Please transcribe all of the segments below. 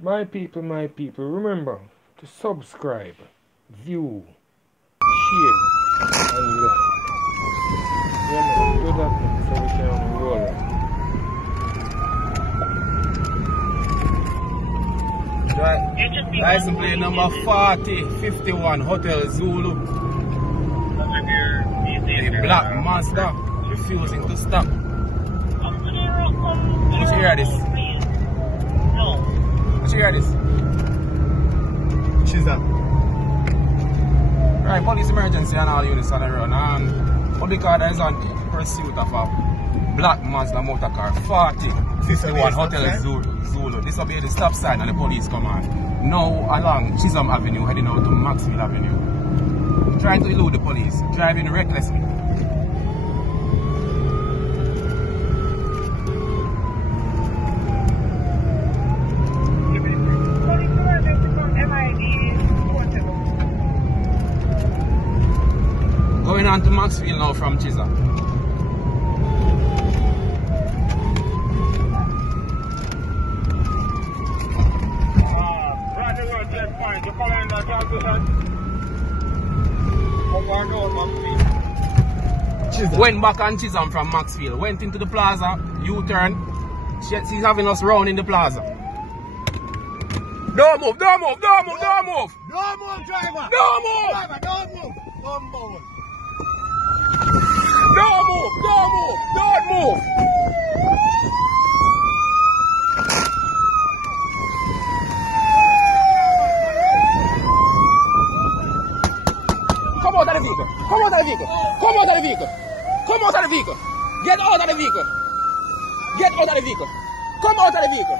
My people, remember to subscribe, view, share, and like. Yeah, do that so we can roll it. License plate number 4051 Hotel Zulu. The black monster refusing to stop. Did you hear this? Did you hear this? She's up. Right, police emergency and all units on the run. Public order is on pursuit of a black Mazda motor car 4051 Hotel Zulu. Disobey the stop sign and the police come on. Now along Chisholm Avenue heading out to Maxwell Avenue. Trying to elude the police, driving recklessly. Going on to Maxwell now from Chisholm. Went back on Chisholm from Maxwell, went into the plaza, U-turn. She's having us round in the plaza. Don't move, don't move, don't move, don't move! Don't move, driver! Don't move! Driver, don't move! Don't move! Don't move, don't move, don't move! Come out of the vehicle! Come out of the vehicle! Come out of the vehicle! Come out of the vehicle! Get out of the vehicle! Get out of the vehicle! Come out of the vehicle!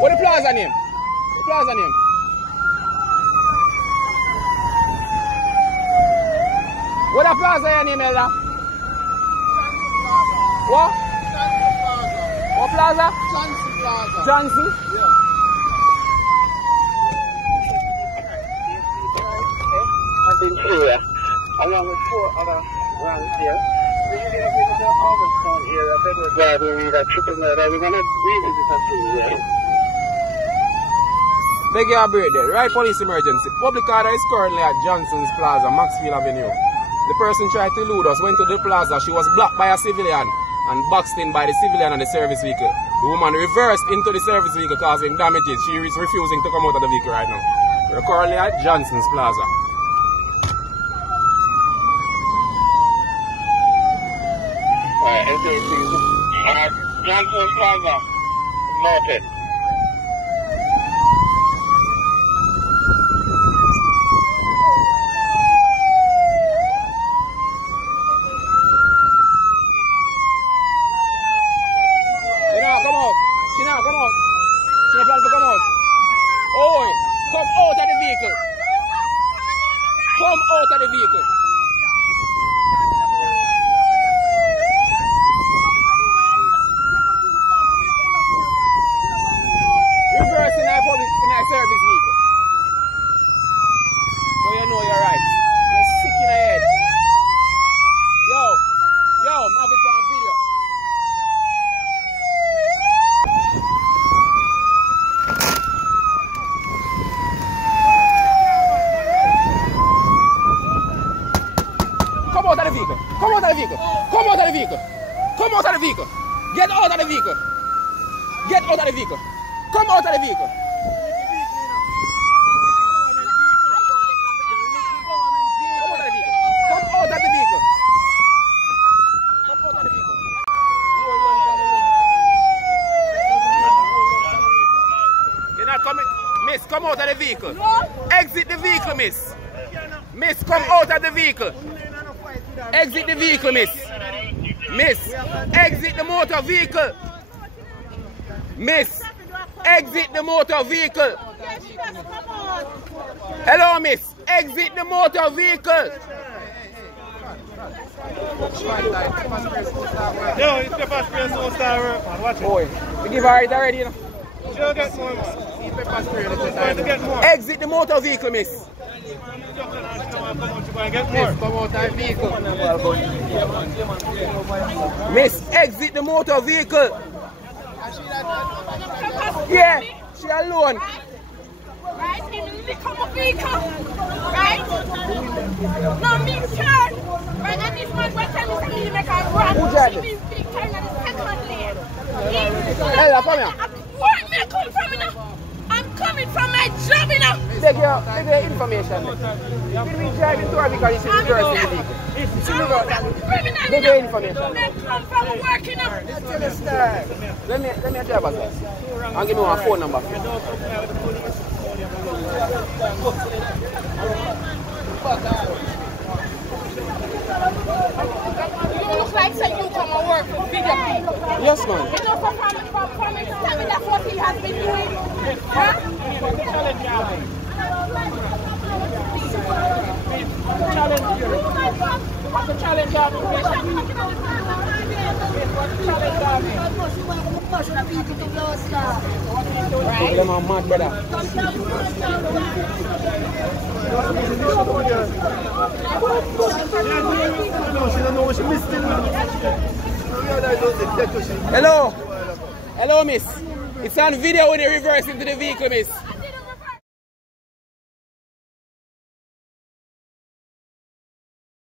What the plaza name? The plaza name? What the plaza your name, Ella? What? What plaza? Johnson Plaza. Johnson? Yeah. I've been here, along with 4 other ones here. We're going to give the August phone here, a federal driver, we got triple murder. We're going to revisit that too, yeah. Beg your break there. Right, police emergency. Public order is currently at Johnson's Plaza, Maxwell Avenue. The person tried to elude us, went to the plaza. She was blocked by a civilian and boxed in by the civilian and the service vehicle. The woman reversed into the service vehicle, causing damages. She is refusing to come out of the vehicle right now. We're currently at Johnson's Plaza. Johnson's Plaza, noted. Get out of the vehicle! Get out of the vehicle! Come out of the vehicle! Come out of the vehicle! Come out of the vehicle! Come out of the vehicle! You're not coming. Miss, come out of the vehicle. Exit the vehicle, miss. Miss, come out of the vehicle. Exit the vehicle, miss. Miss, exit the motor vehicle. Miss, exit the motor vehicle. Hello, miss. Exit the motor vehicle. Yo, it's the first place to start work, man. Watch it. Boy, we give her it already, you know. She'll get more, man. She's going to get more. Exit the motor vehicle, miss. Miss, come out that vehicle. Miss, exit the motor vehicle. Yeah, she alone. Right? In come a vehicle. Right? No, me turn. Right? And this man went tell me something to make a run. Who drive She this? big turn at the second lane. Hey, come here. Where me come from, you know? I'm coming from my job, you know? Take your information. Will be driving to her because she's reversing the vehicle. Take your information. I come from work, you know? Let me drive us. And give me my phone number. You look like say you come and work for bigger people. Yes, ma'am. You know, from me to tell me that's what he has been doing. Huh? Them are mad, brother. Hello. Hello, miss. It's on video when you reverse into the vehicle, miss.